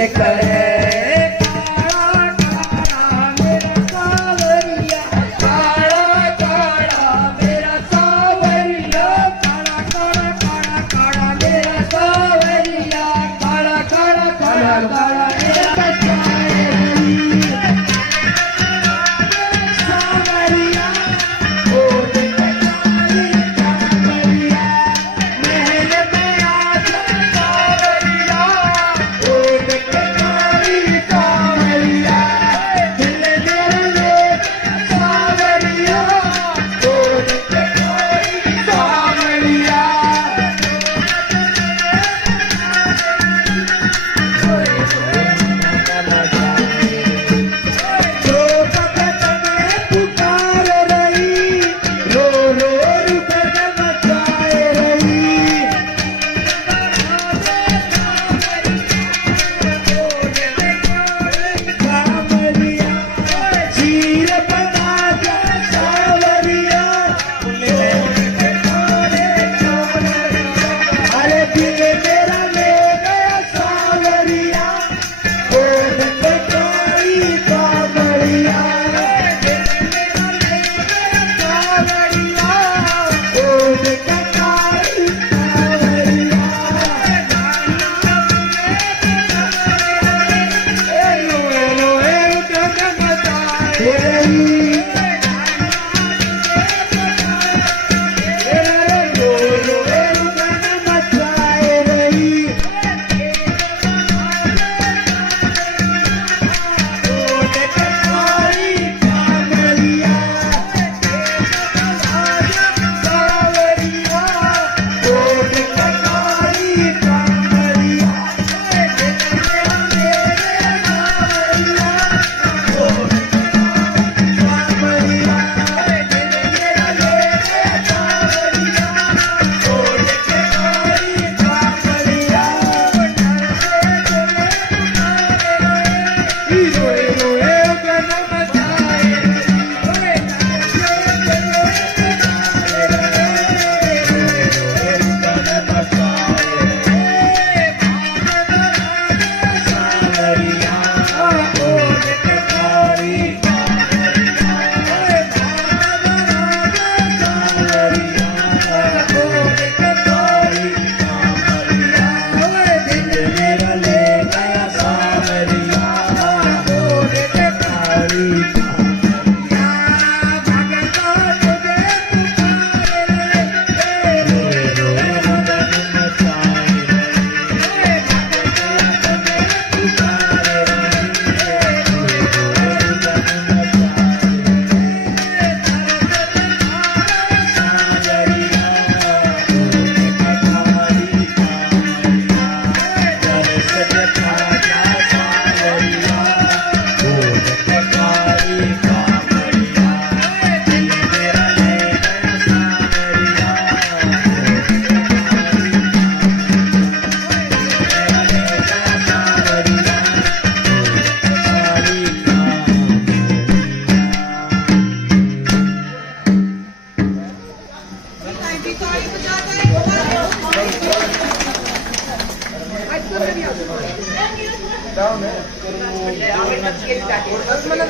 तुझे करे काळा काळा मेरा सावरिया काळा काळा मेरा सावरिया काळा काळा काळा काळा मेरा सावरिया काळा काळा काळा काळा मेरा सावरिया ओ काली कावरिया महल में आजा सावरिया ओ काली कावरिया दिल मेरा ले सावरिया ओ काली कावरिया जो भगत में पुकार रही रो रो रुपन मचाए रही कावरिया चीर बना जा सावरिया अरे दिल मेरा ले गया सावरिया ओ काली कावरिया मला